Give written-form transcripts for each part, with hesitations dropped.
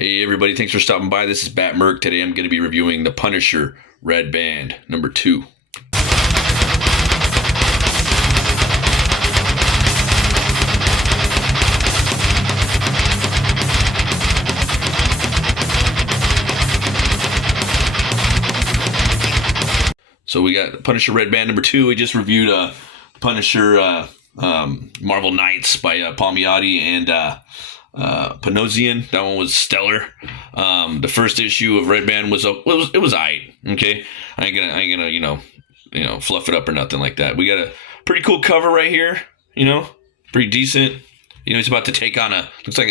Hey everybody, thanks for stopping by. This is Bat Merc. Today I'm going to be reviewing The Punisher Red Band number 2. So we got Punisher Red Band number 2. We just reviewed Punisher Marvel Knights by Palmiotti and Panosian. That one was stellar. The first issue of Red Band was aight. Okay, I ain't gonna fluff it up or nothing like that. We got a pretty cool cover right here. Pretty decent. He's about to take on looks like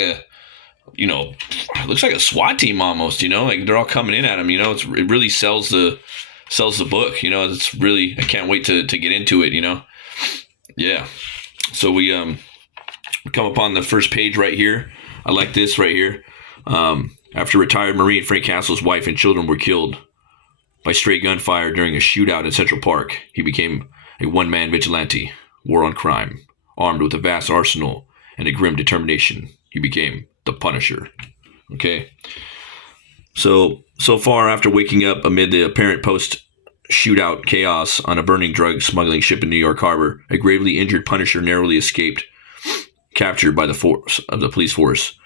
a SWAT team almost. Like they're all coming in at him. It really sells the book. It's really, I can't wait to get into it. Yeah. So we come upon the first page right here. I like this right here. After retired Marine Frank Castle's wife and children were killed by stray gunfire during a shootout in Central Park, he became a one-man vigilante, war on crime. Armed with a vast arsenal and a grim determination, he became the Punisher. Okay. So far, after waking up amid the apparent post-shootout chaos on a burning drug smuggling ship in New York Harbor, a gravely injured Punisher narrowly escaped captured by the police force.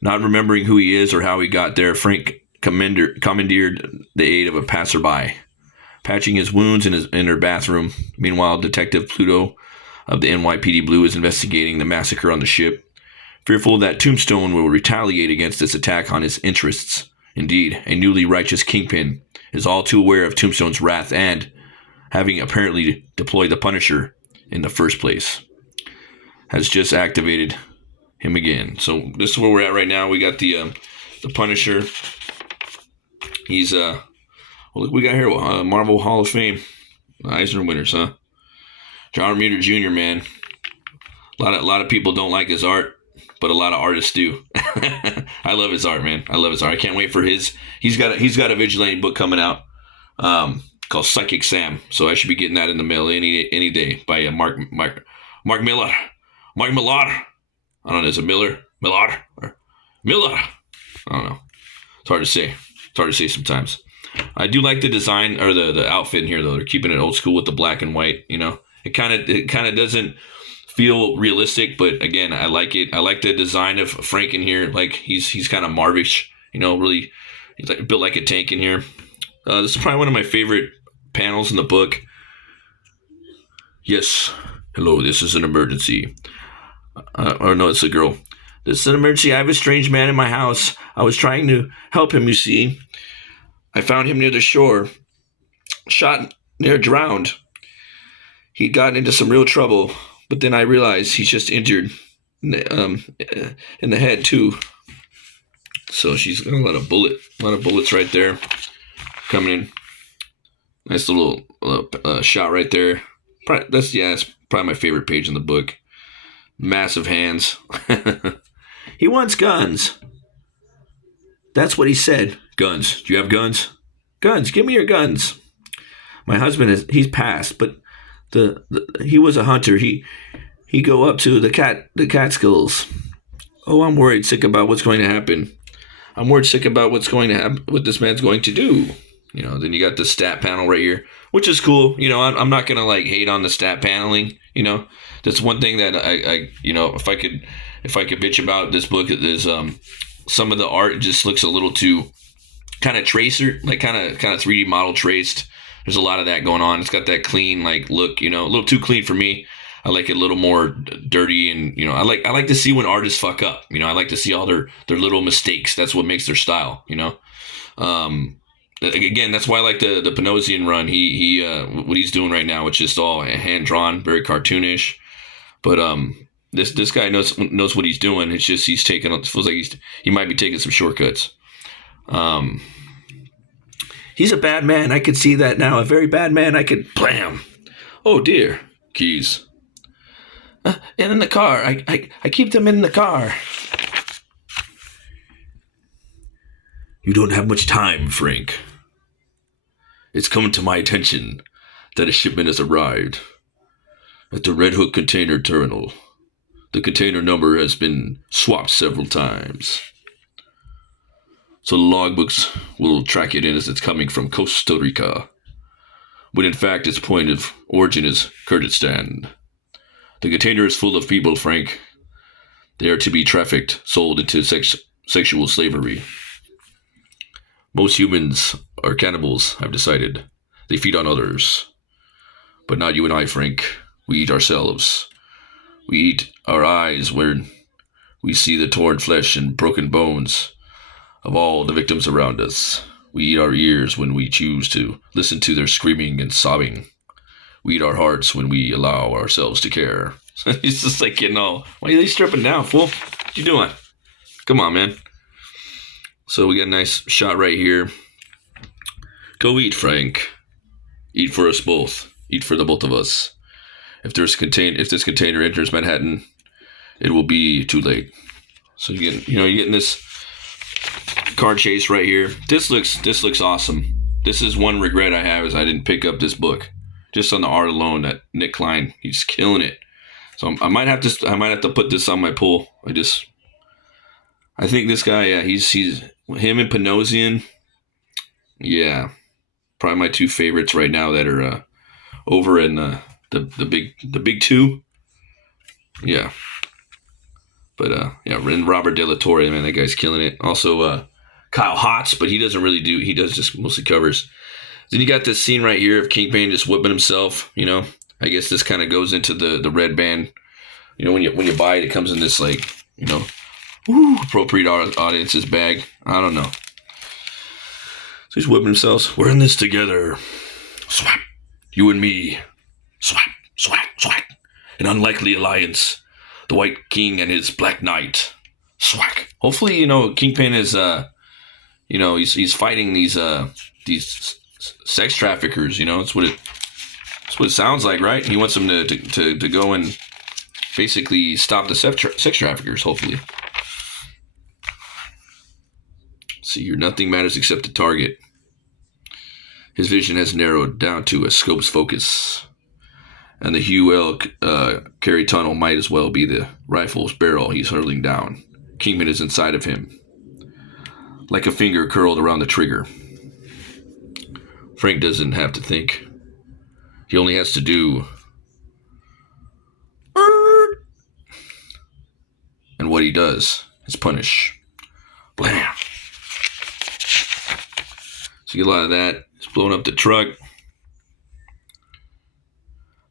Not remembering who he is or how he got there, Frank commandeered the aid of a passerby, patching his wounds in her bathroom. Meanwhile, Detective Pluto of the NYPD Blue is investigating the massacre on the ship, fearful that Tombstone will retaliate against this attack on his interests. Indeed, a newly righteous Kingpin is all too aware of Tombstone's wrath and, having apparently deployed the Punisher in the first place, has just activated him again. So this is where we're at right now. We got the Punisher. He's look, we got here Marvel Hall of Fame Eisner winners, huh? John Romita Jr. Man, a lot of people don't like his art, but a lot of artists do. I love his art, man. I love his art. I can't wait for his. He's got a vigilante book coming out called Psychic Sam. So I should be getting that in the mail any day by Mark Miller. Mark Millar. I don't know. Is it Miller? Millar? Or Miller? I don't know. It's hard to say. It's hard to say sometimes. I do like the design or the outfit in here though. They're keeping it old school with the black and white. It kind of doesn't feel realistic, but again, I like it. I like the design of Frank in here. Like he's kind of Marvish. Really, he's built like a tank in here. This is probably one of my favorite panels in the book. Yes. Hello, this is an emergency. Or no, it's a girl. This is an emergency. I have a strange man in my house. I was trying to help him, you see. I found him near the shore. Shot, near drowned. He'd gotten into some real trouble, but then I realized he's just injured in the head, too. So she's got a lot of bullets right there coming in. Nice little shot right there. It's probably my favorite page in the book. Massive hands. He wants guns. That's what he said. Guns. Do you have guns? Guns. Give me your guns. My husband he's passed, but he was a hunter. He go up to the Catskills. Oh, I'm worried sick about what's going to happen. I'm worried sick about what's going to happen, what this man's going to do. Then you got the stat panel right here, which is cool. I'm not gonna hate on the stat paneling. That's one thing that I if I could bitch about this book is some of the art just looks a little too kind of tracer, kind of 3D model traced. There's a lot of that going on. It's got that clean look, a little too clean for me. I like it a little more dirty, and I like to see when artists fuck up. I like to see all their little mistakes. That's what makes their style. Again, that's why I like the Panosian run. He what he's doing right now, it's just all hand drawn, very cartoonish. But this guy knows what he's doing. It's just it feels like he might be taking some shortcuts. He's a bad man. I could see that now. A very bad man. I could blam. Oh dear, keys. And in the car. I keep them in the car. You don't have much time, Frank. It's come to my attention that a shipment has arrived at the Red Hook container terminal. The container number has been swapped several times. So the logbooks will track it in as it's coming from Costa Rica, when in fact its point of origin is Kurdistan. The container is full of people, Frank. They are to be trafficked, sold into sexual slavery. Most humans are cannibals, I've decided. They feed on others. But not you and I, Frank. We eat ourselves. We eat our eyes when we see the torn flesh and broken bones of all the victims around us. We eat our ears when we choose to listen to their screaming and sobbing. We eat our hearts when we allow ourselves to care. He's just like, why are you stripping down, fool? What you doing? Come on, man. So we got a nice shot right here. Go eat, Frank. Eat for us both. Eat for the both of us. If this container enters Manhattan, it will be too late. So you're getting this car chase right here. This looks awesome. This is one regret I have is I didn't pick up this book. Just on the art alone, that Nick Klein, he's killing it. So I might have to put this on my pull. I think this guy, yeah, he's him and Panosian. Yeah, probably my two favorites right now that are over in the big two. Yeah. But yeah, and Robert De La Torre, man, that guy's killing it. Also Kyle Hotz, but he does just mostly covers. Then you got this scene right here of Kingpin just whipping himself, I guess this kind of goes into the red band. When you buy it, it comes in this appropriate audience's bag. I don't know. So he's whipping himself. We're in this together. Swap. You and me. Swap, swap, swap. An unlikely alliance. The White King and his Black Knight. Swag. Hopefully, Kingpin is, he's fighting these sex traffickers. That's what it sounds like, right? He wants them to go and basically stop the sex traffickers. Hopefully. See here, nothing matters except the target. His vision has narrowed down to a scope's focus. And the Hugh L. Carey tunnel might as well be the rifle's barrel he's hurling down. Kingpin is inside of him, like a finger curled around the trigger. Frank doesn't have to think. He only has to do. And what he does is punish. Blam. So you get a lot of that. He's blowing up the truck.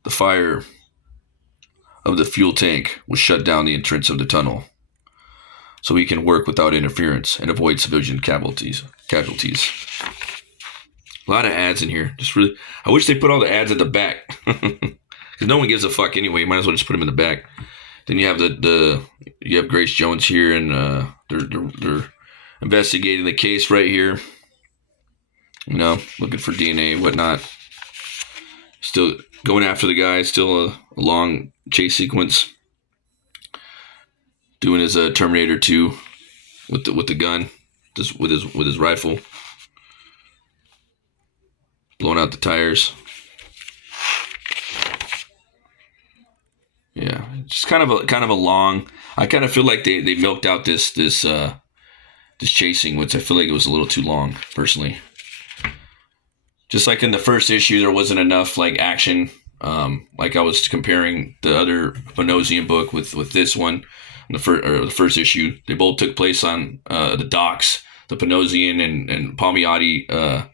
The fire of the fuel tank will shut down the entrance of the tunnel, so he can work without interference and avoid civilian casualties. A lot of ads in here. I wish they put all the ads at the back, because no one gives a fuck anyway. You might as well just put them in the back. Then you have you have Grace Jones here, and they're investigating the case right here. Looking for DNA, whatnot. Still going after the guy. Still a long chase sequence. Doing his Terminator 2 with the gun, just with his rifle. Blowing out the tires. Yeah, just kind of a long. I kind of feel like they milked out this chasing, which I feel like it was a little too long, personally. Just like in the first issue, there wasn't enough action. Like I was comparing the other Panosian book with this one, the first issue. They both took place on the docks. The Panosian and Palmiotti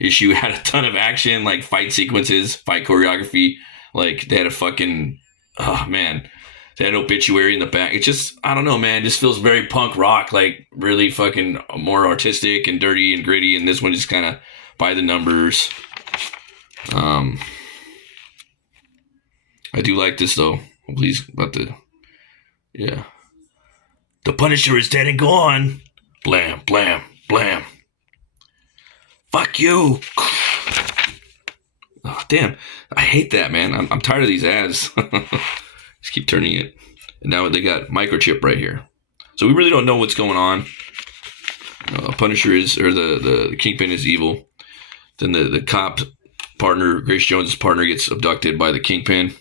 issue had a ton of action, like fight sequences, fight choreography. Like they had a fucking they had an obituary in the back. It just, I don't know, man. It just feels very punk rock, like really fucking more artistic and dirty and gritty. And this one just kind of by the numbers. I do like this though. Please, about the, yeah. The Punisher is dead and gone. Blam, blam, blam. Fuck you. Oh, damn. I hate that, man. I'm tired of these ads. Just keep turning it. And now they got microchip right here. So we really don't know what's going on. Punisher is, or the Kingpin is evil. Then the cop partner, Grace Jones' partner, gets abducted by the Kingpin.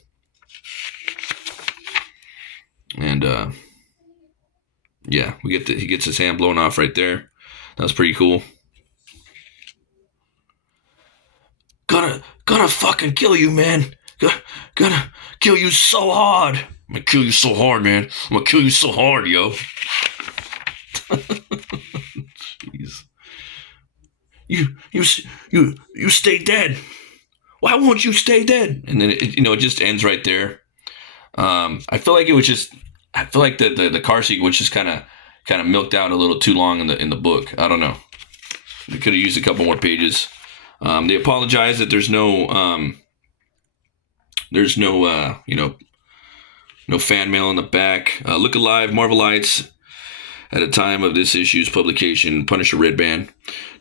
And, yeah, he gets his hand blown off right there. That was pretty cool. Gonna fucking kill you, man. Gonna kill you so hard. I'm gonna kill you so hard, man. I'm gonna kill you so hard, yo. Jeez. You stay dead. Why won't you stay dead? And then it just ends right there. I feel like it was just. I feel like the car sequence just kind of milked out a little too long in the book. I don't know. We could have used a couple more pages. They apologize that there's no no fan mail in the back. Look alive, Marvelites. At the time of this issue's publication, Punisher Red Band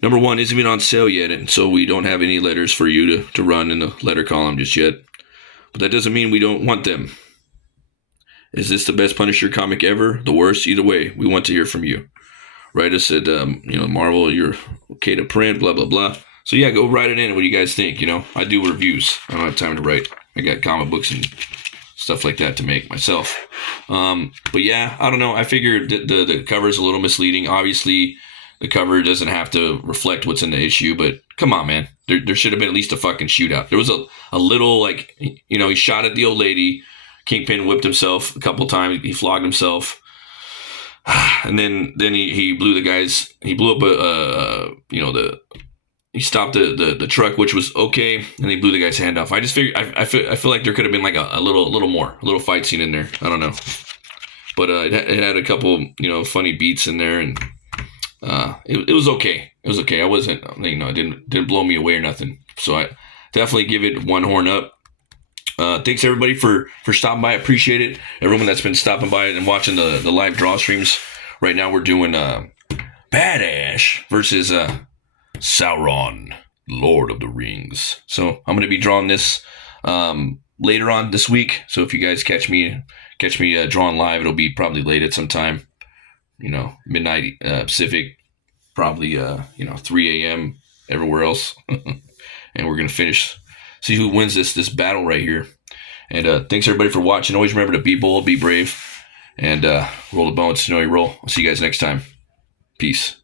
#1 isn't even on sale yet, and so we don't have any letters for you to run in the letter column just yet. But that doesn't mean we don't want them. Is this the best Punisher comic ever? The worst? Either way, we want to hear from you. Write us at Marvel, you're okay to print, blah blah blah. So yeah, go write it in. What do you guys think? I do reviews. I don't have time to write. I got comic books and stuff like that to make myself. But yeah, I don't know. I figured the cover is a little misleading. Obviously, the cover doesn't have to reflect what's in the issue, but come on, man. There should have been at least a fucking shootout. There was a little, he shot at the old lady. Kingpin whipped himself a couple times. He flogged himself. And then he blew the guys. He blew up he stopped the truck, which was okay, and he blew the guy's hand off. I just figured I feel like there could have been like a little fight scene in there. I don't know, but it had a couple funny beats in there, and it was okay. It was okay. I wasn't it didn't blow me away or nothing. So I definitely give it one horn up. Thanks everybody for stopping by. I appreciate it. Everyone that's been stopping by and watching the live draw streams. Right now we're doing Badass versus Sauron, Lord of the Rings. So I'm going to be drawing this later on this week. So if you guys catch me drawing live, it'll be probably late at some time. Midnight Pacific, probably 3 a.m. everywhere else. And we're going to see who wins this battle right here. And thanks everybody for watching. Always remember to be bold, be brave, and roll the bones. Roll. I'll see you guys next time. Peace.